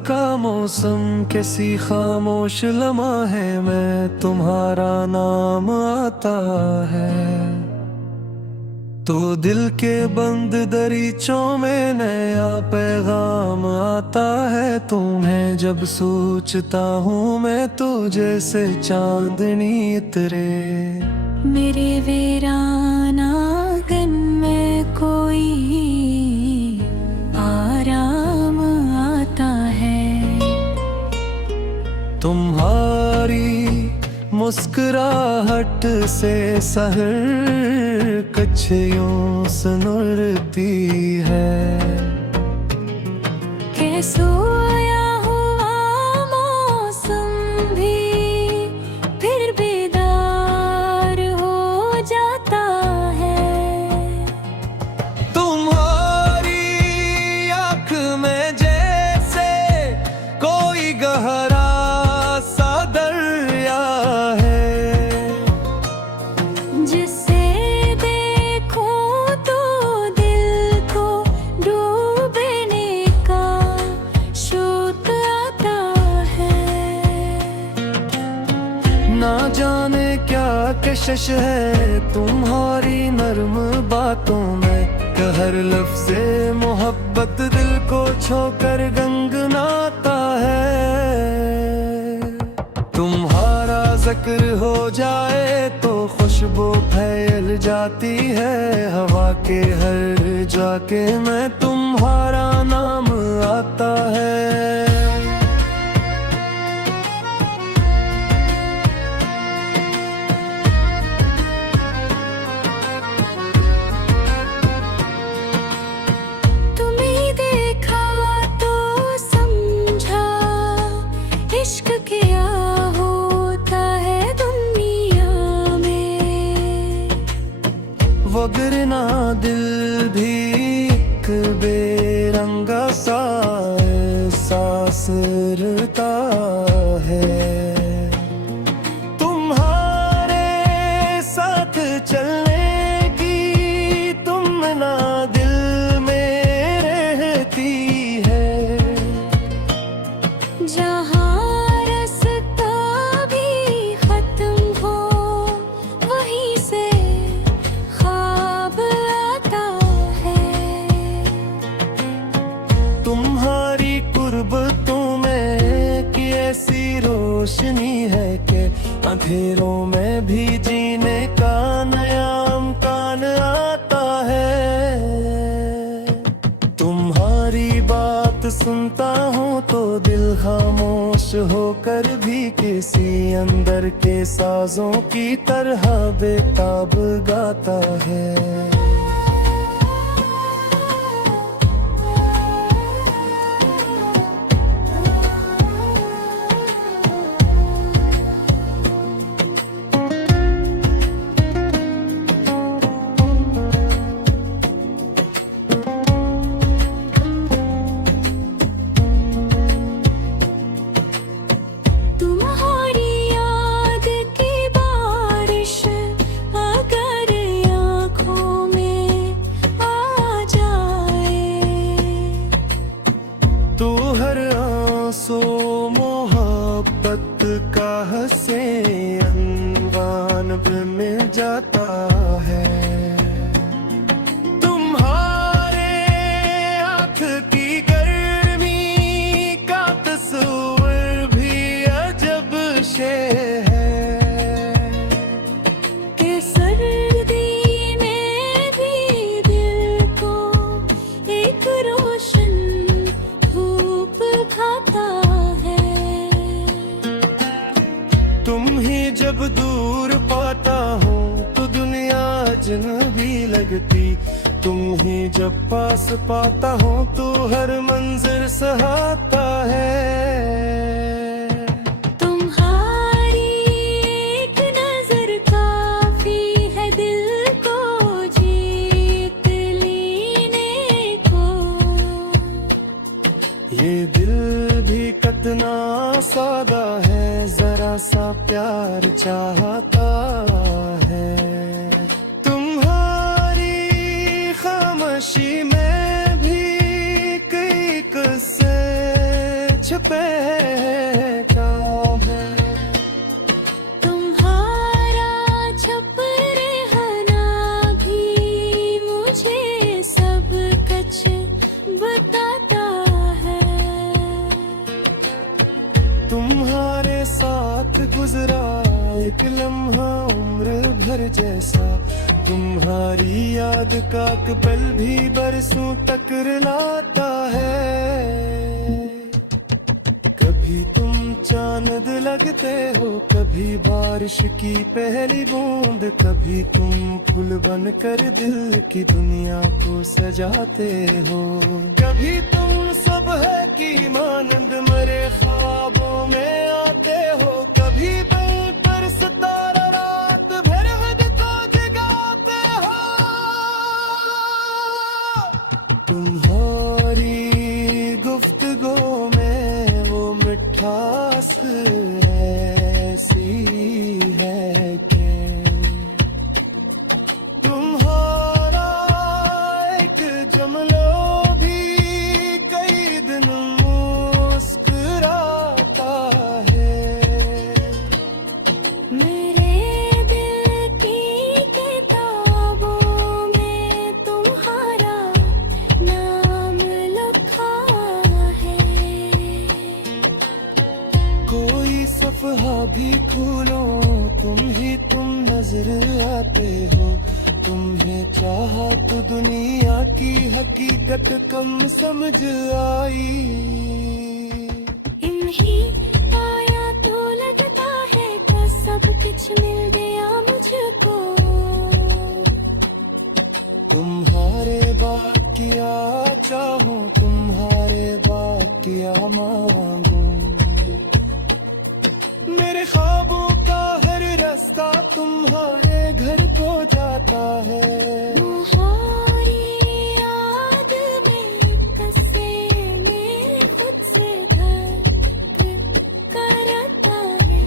का मौसम कैसी खामोश लम्हा में तुम्हारा नाम आता है, तो दिल के बंद दरीचों में नया पैगाम आता है। तुम्हें जब सोचता हूँ मैं तो जैसे चांदनी उतरे। मेरे वीरान आंगन में कोई आराम आता है। तुम्हारी मुस्कुराहट से सहर कुछ यूं सुनुरती है। के सोया हुआ मौसम भी फिर बेदार हो जाता है। तुम्हारी आँख में जैसे कोई गहरा सा दरिया है, जिसे देखूं तो दिल को डूबने का शौक आता है। ना जाने क्या कशिश है तुम्हारी नर्म बातों में। हर लफ्ज़े मोहब्बत दिल को छोकर गंगनाता है। तुम्हारा जिक्र हो जाए तो खुशबू फैल जाती है हवा के हर जाके में तुम्हारा नाम आता है। तुम्हें देखा तो समझा इश्क क्या होता है दुनिया में। वगरना दिल भी एक बेरंगा सा एहसास रता है। तुम्हारे साथ चलने की तुमना दिल में रहती है। जहाँ रास्ता भी खत्म हो वहीं से ख्वाब आता है। तुम्हारी कुर्बतों में की ऐसी रोशनी है कि अंधेरों में भी जीने का नया अमकान आता है। तुम्हारी बात सुनता हूँ तो दिल खामोश होकर भी किसी अंदर के साजों की तरह बेताब गाता है। तुम्हारी याद की बारिश अगर आँखों में आ जाए तू हर आंसू मोहब्बत का हंसे अनवान भी मिल जाता है। तुम्हारे आँख की गर्मी का तस्वीर भी अजब शे है। कि सर्दी में भी दिल को एक रोशन धूप खाता है। तुम ही जब दूर पाता हूँ तो दुनिया अजनबी लगती। तुम ही जब पास पाता हूँ तो हर मंजर सहाता है। तुम्हारी एक नजर काफी है दिल को जीत लेने को। ये दिल भी कितना सादा है जरा सा प्यार चाहता है। तुम्हारी खामोशी में भी कई किस्से पहचान है। तुम्हारा छप रहना भी मुझे सब कुछ बताता है। तुम्हारे साथ गुजरा एक लम्हा उम्र भर जैसा, तुम्हारी याद का एक पल भी बरसों तक रुलाता है। कभी तुम चांद लगते हो, कभी बारिश की पहली बूंद, कभी तुम फूल बनकर दिल की दुनिया को सजाते हो। कभी तुम सुबह की मानंद मेरे ख्वाबों में आते हो, कभी कहीं पर सितारा रात भर हद को जगाते हो। तुम्हारी गुफ्तगू में वो मिठास ऐसी है कि तुम्हारा एक जुमला भी कई दिन मुस्कुराता है। मेरे दिल की किताबों में तुम्हारा नाम लिखा है। कोई सफहा भी खोलो तुम नजर आते हो। तुम्हें चाहा तो दुनिया की हकीकत कम समझ आई। इन्हीं आया तो लगता है कि सब कुछ मिल गया मुझको। तुम्हारे बाकिया चाहूं, तुम्हारे बाकिया मांगूं। मेरे ख्वाबों का हर रास्ता तुम्हारे घर को जाता है। तुम्हारी याद में कसे मेरे खुद से घर करता है।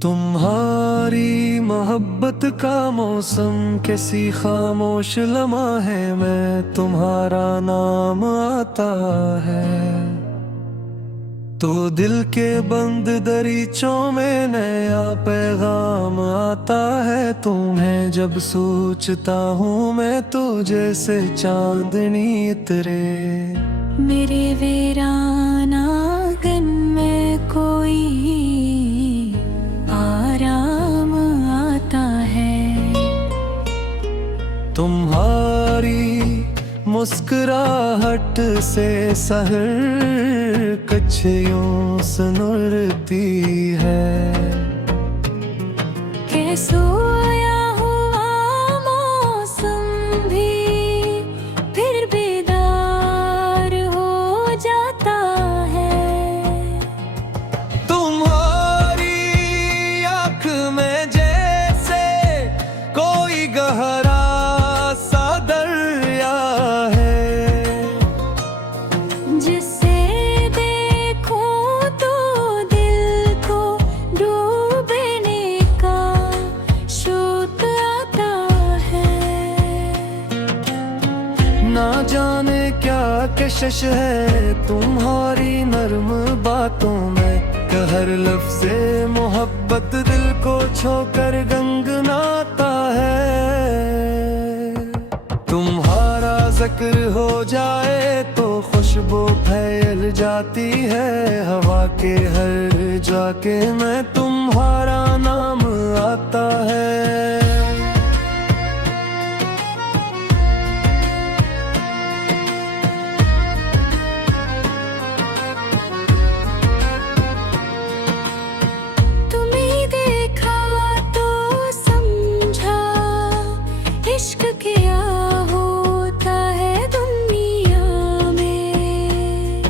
तुम्हारी मोहब्बत का मौसम कैसी खामोश लम्हा है, मैं तुम्हारा नाम आता है तो दिल के बंद दरीचों में नया पैगाम आता है। तुम्हें जब सोचता हूँ मैं तो जैसे चांदनी उतरे। मेरे वीरान आंगन में कोई आराम आता है। तुम्हारी मुस्कुराहट से सहर कुछ यूं सुनुरती है। के सोया हुआ मौसम भी फिर बेदार हो जाता है। तुम्हारी आँख में जैसे कोई गहरा सा दरिया है। जिसे देखूं तो दिल को डूबने का शौक आता है। ना जाने क्या कशिश है तुम्हारी नर्म बातों में, हर लफ्ज़े मोहब्बत दिल को छोकर गंगनाता है। तुम्हारा जिक्र हो जाए तो खुशबू फैल जाती है हवा के हर जाके मैं तुम्हारा नाम आता है। तुम्हें देखा तो समझा इश्क क्या होता है दुनिया में।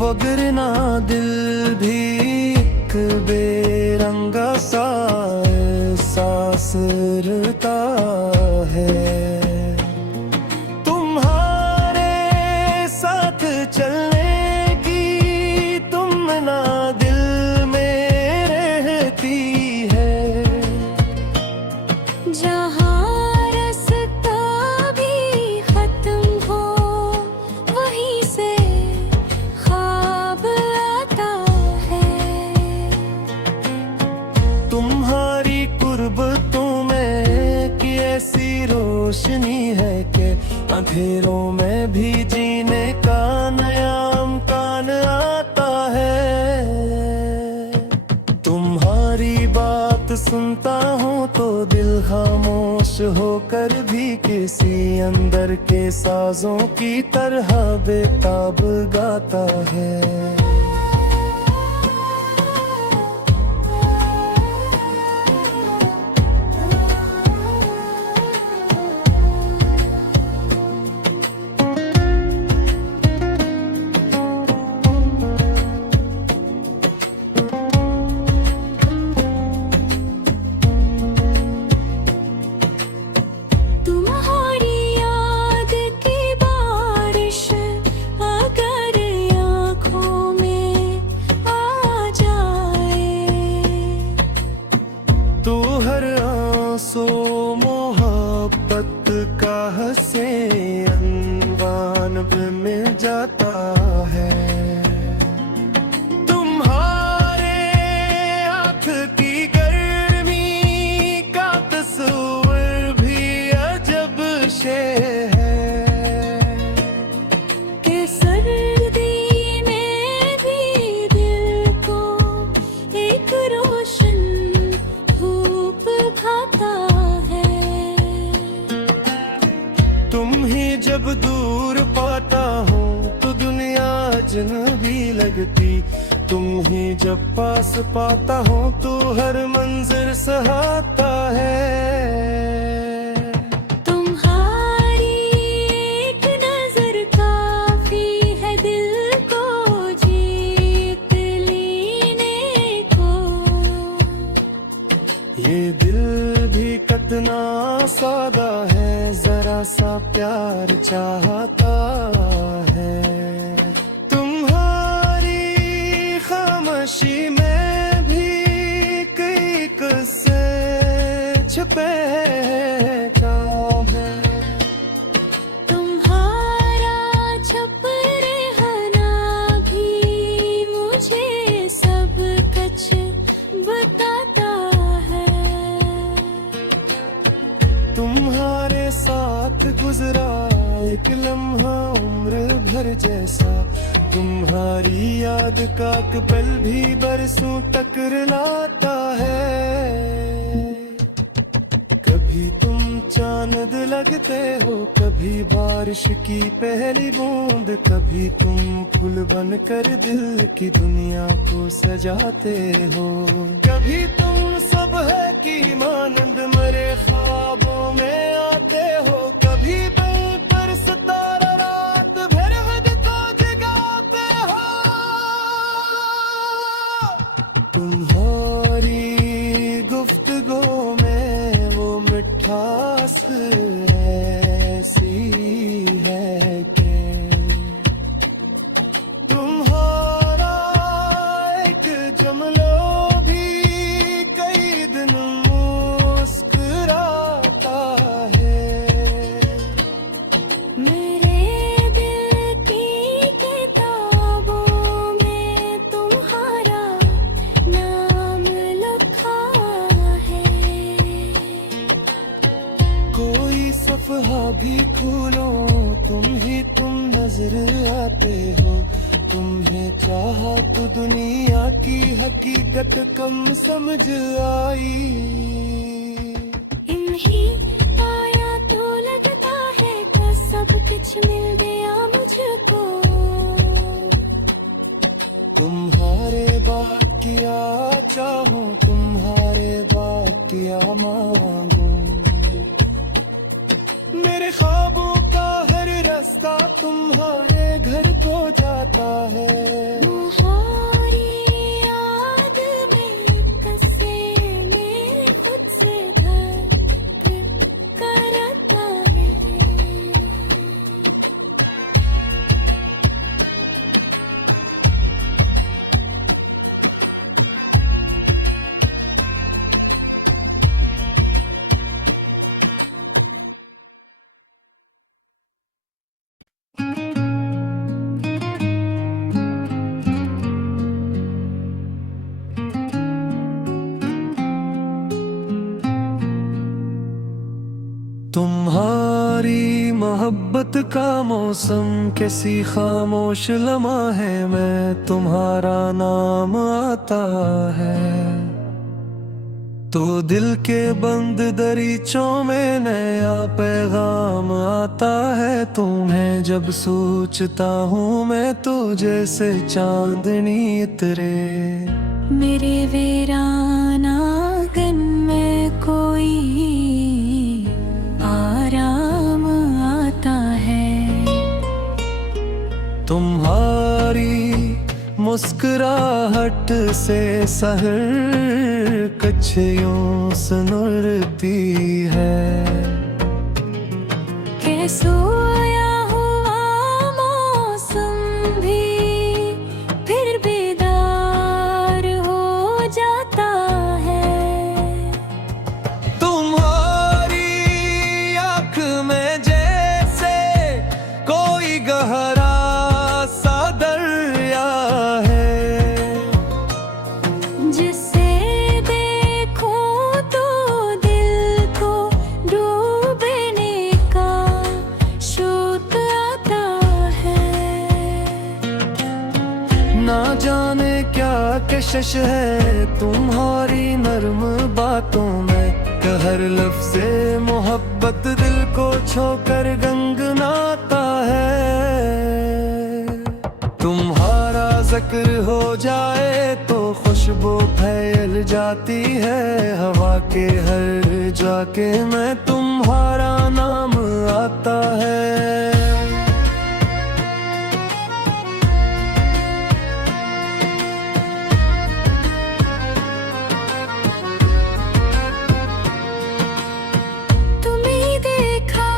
वगरना दिल भी बिसरता है। तुम्हारे साथ चलने की तुमना दिल में रहती है। जहाँ रास्ता भी खत्म हो वहीं से ख्वाब आता है। तुम्हारी कुर्बतों में की ऐसी रोशनी है कि अंधेरों में भी जीने का नया अमकान आता है। तुम्हारी बात सुनता हूँ तो दिल खामोश होकर भी किसी अंदर के साजों की तरह बेताब गाता है। तुम्हारी याद की बारिश अगर आँखों में आ जाए तू हर आंसू मोहब्बत का हंसे अनवान भी मिल जाता है। तुम्हारे आँख की गर्मी का तस्वीर भी अजब शे है कि सर्दी में भी दिल को एक रोशन धूप खाता है। तुम ही जब दूर पाता हूँ तो दुनिया अजनबी लगती। तुम ही जब पास पाता हूँ तो हर मंजिर सहाता है। तुम्हारी एक नजर काफी है दिल को जीत लेने को। ये दिल भी कितना सादा है, जरा सा प्यार चाहता है। तुम्हारी खामोशी में भी कई किस्से छुपे हैं। तुम्हारा छुप रहना भी मुझे सब कुछ बताता है। तुम्हारे साथ गुजरा एक लम्हा उम्र भर जैसा। तुम्हारी याद का एक पल भी बरसों तक रुलाता है। कभी तुम चांद लगते हो, कभी बारिश की पहली बूंद, कभी तुम फूल बनकर दिल की दुनिया को सजाते हो। कभी तुम सुबह की मानंद मेरे ख्वाबों में आते हो, कभी पल पर सितारा रात भर हद को जगाते हो। तुम्हारी गुफ्तगू में वो मिठास ऐसी है कि तुम्हारा एक जुमला भी कई दिन मुस्कुराता है। मेरे दिल की किताबों में तुम्हारा नाम लिखा है। कोई सफहा भी खोलो तुम नजर आते हो। तुम्हें चाहा तो दुनिया की हकीकत कम समझ आई। इन्हीं पाया तो लगता है कि सब कुछ मिल गया मुझको। तुम्हारे बात किया चाहूं, तुम्हारे बात किया मांगूं। मेरे ख्वाबों का हर रास्ता तुम्हारे घर को जाता है। तुम्हारी याद में कसे मेरे खुद से घर मोहब्बत का मौसम कैसी खामोश लम्हा में तुम्हारा नाम आता है, तो दिल के बंद दरीचों में नया पैगाम आता है। तुम्हें जब सोचता हूँ मैं तो जैसे चांदनी इतरे। मेरे वीरान आंगन में कोई आराम आता है। तुम्हारी मुस्कुराहट से सहर कुछ यूं सुनुरती है। के सोया हुआ मौसम भी फिर बेदार हो जाता है। तुम्हारी आँख में जैसे कोई गहरा सा दरिया है, जिसे देखूं तो दिल को डूबने का शौक आता है। ना जाने क्या कशिश है तुम्हारी नर्म बातों में, हर लफ्ज़े मोहब्बत दिल को छोकर गंगनाता है। तुम्हारा जिक्र हो जाए तो खुशबू फैल जाती है हवा के हर जाके मैं तुम्हारा नाम आता है। तुम्हें देखा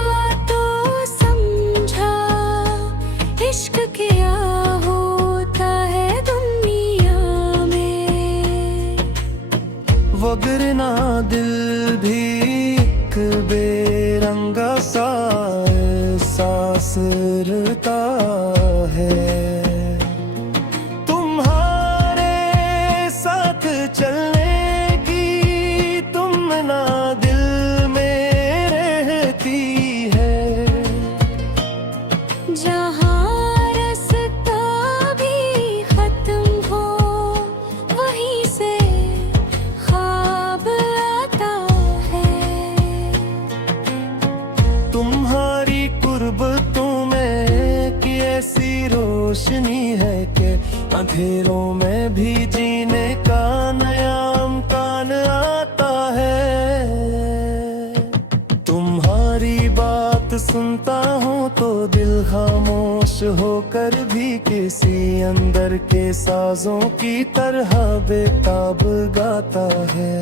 तो समझा इश्क क्या होता है दुनिया में। वगरना दिल भी एक बेरंगा सा एहसास रहता है। तुम्हारे साथ चलने की तुमना दिल में रहती है। जहाँ रास्ता भी खत्म हो वहीं से ख्वाब आता है। तुम्हारी कुर्बतों में की ऐसी रोशनी है कि अंधेरों में भी जीने का नया अमकान आता है। तुम्हारी बात सुनता हूँ तो दिल खामोश होकर भी किसी अंदर के साजों की तरह बेताब गाता है।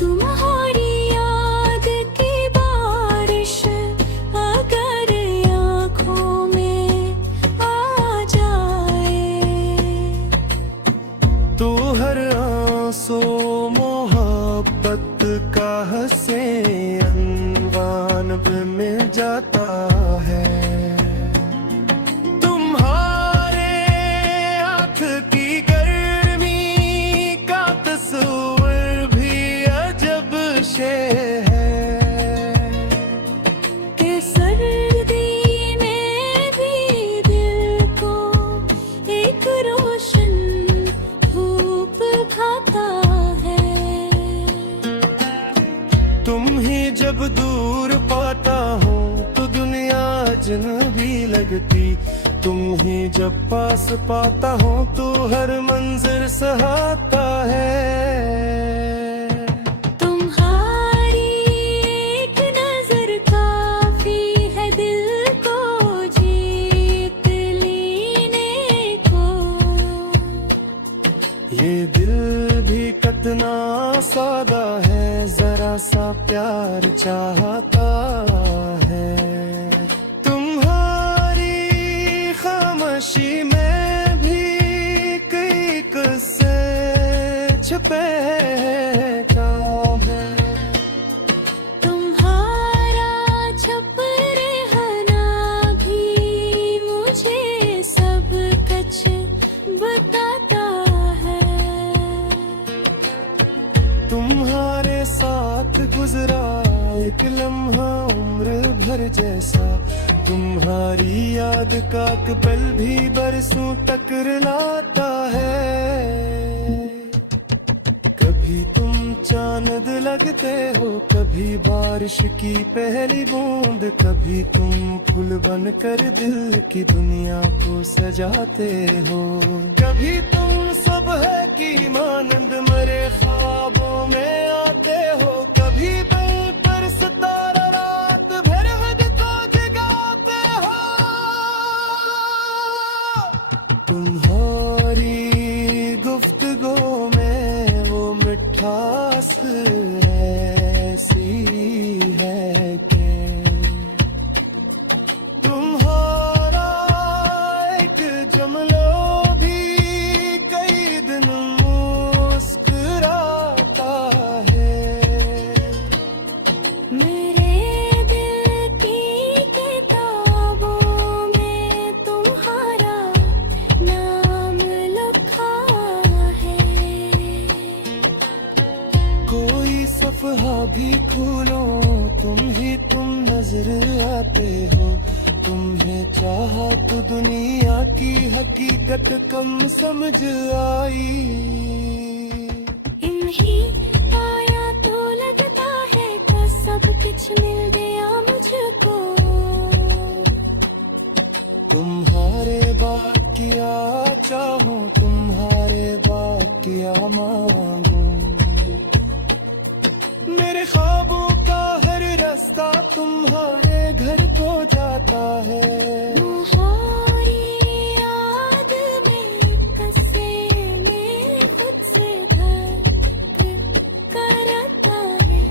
तुम्हारी याद की बारिश अगर आँखों में आ जाए, तू हर आंसू मोहब्बत का हंसे अनवान भी मिल जाता है। तुम्हारे आँख की गर्मी का तस्वीर भी अजब शे है। कि सर्दी में भी दिल को एक रोशन धूप खाता है। तुम ही जब दूर पाता हूँ तो दुनिया अजनबी लगती। तुम ही जब पास पाता हूँ तो हर मंजिर सहाता है। तुम्हारी एक नजर काफी है दिल को जीत लेने को। ये दिल भी कितना सादा है, जरा सा प्यार चाहता है। तुम्हारी खामोशी में भी कई किस्से फेंका है। तुम्हारा छप रहना भी मुझे सब कुछ बताता है। तुम्हारे साथ गुजरा एक लम्हा उम्र भर जैसा, तुम्हारी याद का एक पल भी बरसों तक रुलाता है। कभी तुम चांद लगते हो, कभी बारिश की पहली बूंद, कभी तुम फूल बनकर दिल की दुनिया को सजाते हो। कभी तुम सुबह की मानंद मेरे ख्वाबों में आते हो, कभी पल पर सितारा रात भर हद को जगाते हो। तुम्हारी गुफ्तगू में वो मिठास ऐसी है कि तुम्हारा एक जुमला भी कई दिन मुस्कुराता है। मेरे दिल की किताबों में तुम्हारा नाम लिखा है। कोई सफहा भी खोलो तुम नजर आते हो। तुम्हें चाहा तो दुनिया की हकीकत कम समझ आई। इन्हीं पाया तो लगता है कि सब कुछ मिल गया मुझको। तुम्हारे बात किया चाहूं, तुम्हारे बात किया मांगूं। मेरे ख्वाबों का हर रास्ता तुम्हारे घर को जाता है। तुम्हारी याद में कसे में खुद से धड़क करता है।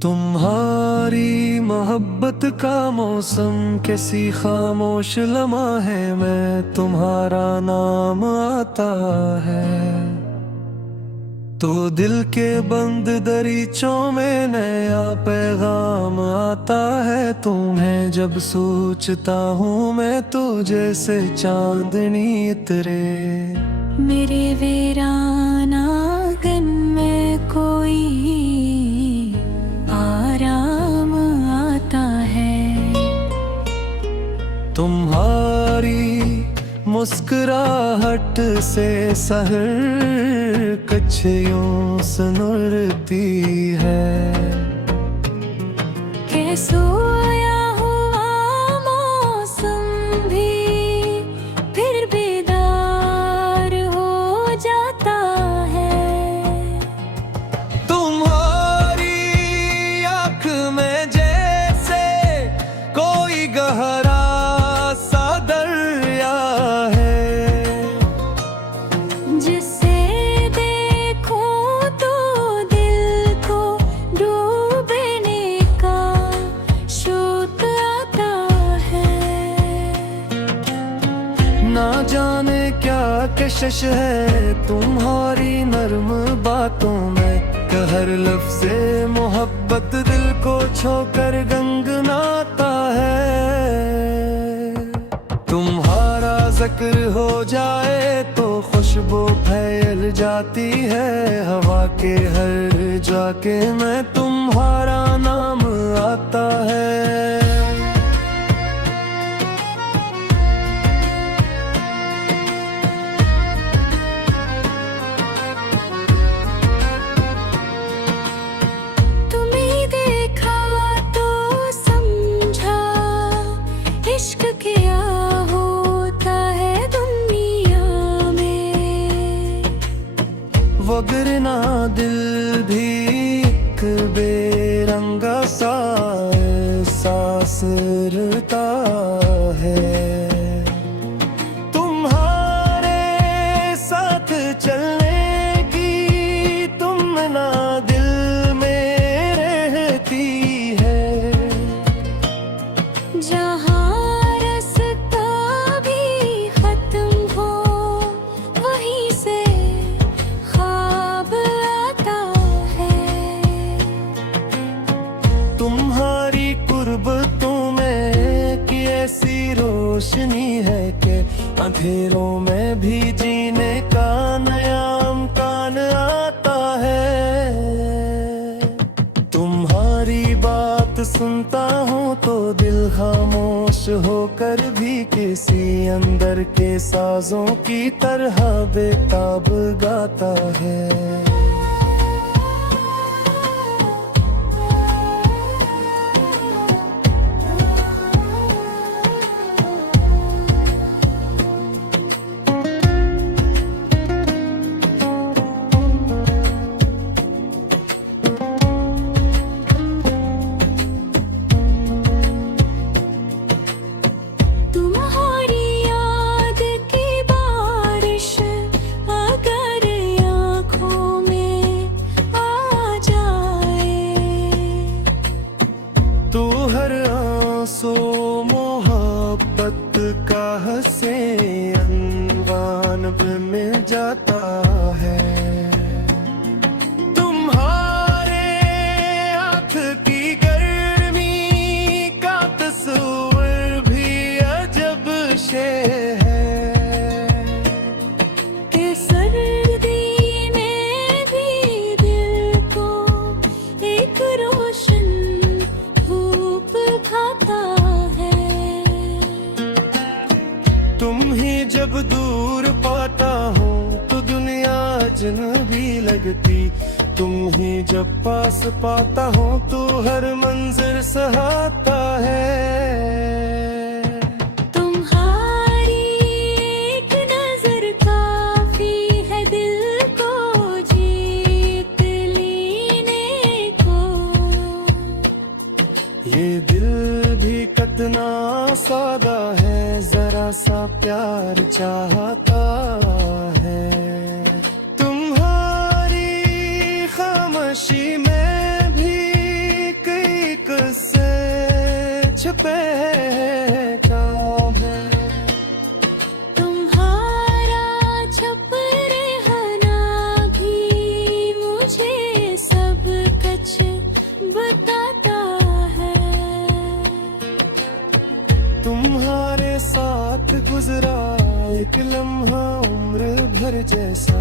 तुम्हारी मोहब्बत का मौसम कैसी खामोश लम्हा है, मैं तुम्हारा नाम आता है तो दिल के बंद दरीचों में नया पैगाम आता है। तुम्हें जब सोचता हूँ मैं तो जैसे चांदनी इतरे। मेरे वीरान आंगन में कोई आराम आता है। तुम्हारी मुस्कुराहट से सहर कुछ यूं सुनुरती है। के सोया हुआ मौसम भी फिर बेदार हो जाता है। तुम्हारी आँख में जैसे कोई गहरा सा दरिया है, जिसे देखूं तो दिल को डूबने का शौक आता है। ना जाने क्या कशिश है तुम्हारी नर्म बातों में। हर लफ्ज़े मोहब्बत दिल को छोकर गंगनाता है। तुम्हारा जिक्र हो जाए तो खुशबू फैल जाती है हवा के हर जाके मैं तुम्हारा नाम आता है। तुम्हें देखा तो समझा इश्क क्या होता है दुनिया में। वगरना दिल भी रोशनी है कि अंधेरों में भी जीने का नया अमकान आता है। तुम्हारी बात सुनता हूँ तो दिल खामोश होकर भी किसी अंदर के साजों की तरह बेताब गाता है। मोहब्बत का हसे अनवान मिल जाता है। तुम्हारे हाथ की गर्मी का तस्वीर भी अजब शे है कि सर्दी में भी दिल को एक रोशन धूप भाता है। तुम ही जब दूर पाता हूँ तो दुनिया अजनबी लगती, तुम ही जब पास पाता हूँ तो हर मंजिर सहाता है। तुम्हारी एक नजर काफी है दिल को जीत लेने को। ये दिल भी कितना सादा है, जरा सा प्यार चाहता है। तुम्हारी खामोशी में भी कई किस्से छुपे काम है। तुम्हारा छुप रहना भी मुझे सब कुछ बताता है। तुम्हारे साथ गुजरा एक लम्हा उम्र भर जैसा,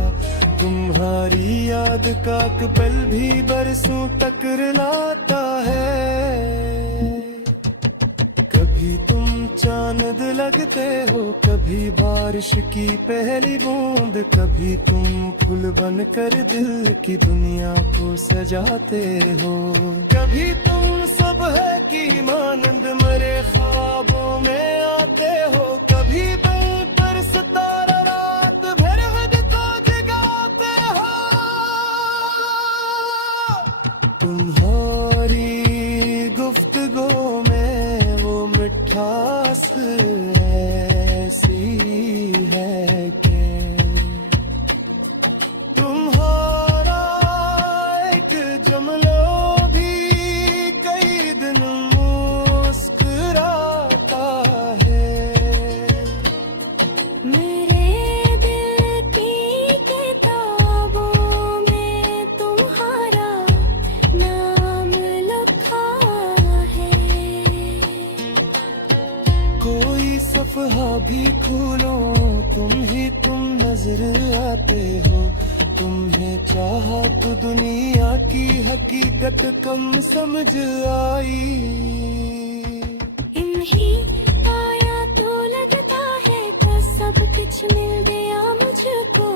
तुम्हारी याद का एक पल भी बरसों तक रुलाता है। कभी तुम चांद लगते हो, कभी बारिश की पहली बूंद, कभी तुम फूल बनकर दिल की दुनिया को सजाते हो। कभी तुम सुबह की मानंद मेरे ख्वाबों में आते हो, कभी पल पर सितारा रात भर खुद को जगाते हो। तुम्हारी गुफ्तगू में वो मिठास ऐसी है कि तुम्हारा एक जुमला भी कई दिन मुस्कुराता है। मेरे दिल की किताबों में तुम्हारा नाम लिखा है। कोई सफ़हा भी खोलो तुम नजर आते हो। तुम्हें चाहा तो दुनिया की हकीकत कम समझ आई। इन्हीं पाया तो लगता है कि सब कुछ मिल गया मुझको।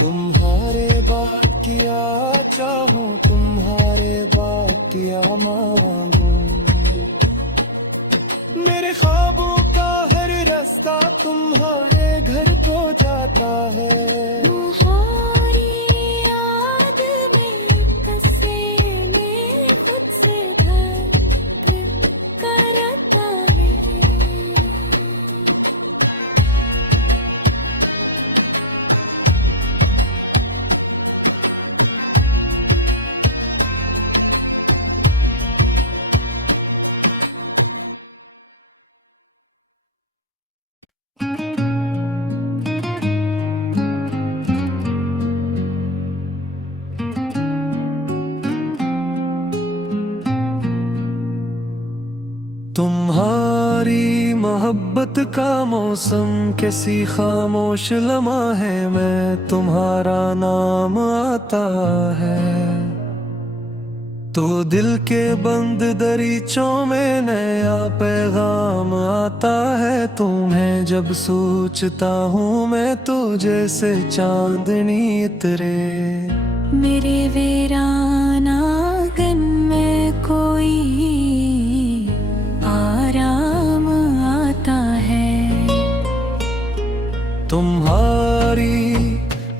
तुम्हारे बात किया चाहूँ, तुम्हारे बात किया मांगूं। मेरे ख्वाबों का हर रास्ता तुम्हारे घर को जाता है। तुम्हारी याद में कसे मेरे खुद से धड़क करता है। तुम्हारी मोहब्बत का मौसम कैसी खामोश लम्हा है, मैं तुम्हारा नाम आता है तो दिल के बंद दरीचों में नया पैगाम आता है। तुम्हें जब सोचता हूँ मैं तो जैसे चांदनी इतरे। मेरे वीरान आंगन में कोई आराम आता है। तुम्हारी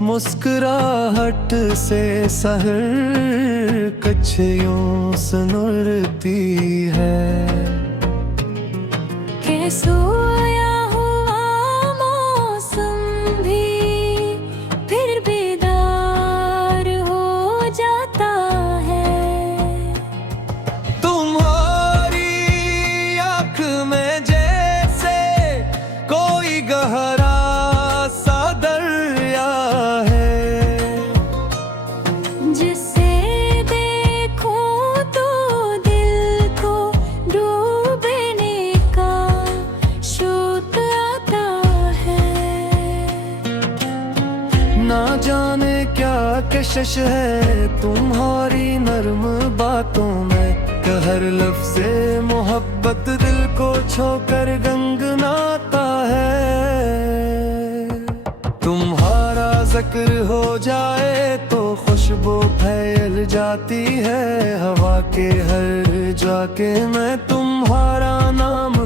मुस्कुराहट से सहर कच्छियों सनुरती है। के सोया हुआ मौसम भी फिर बेदार हो जाता है। तुम्हारी आँख में जैसे कोई गहरा सा दरिया है, जिसे देखूं तो दिल को डूबने का शौक आता है। ना जाने क्या कशिश है तुम्हारी नर्म बातों में, हर लफ्ज़े मोहब्बत दिल को छोकर गंगनाता है। तुम्हारा जिक्र हो जाए तो खुशबू फैल जाती है, हवा के हर जाके मैं तुम्हारा नाम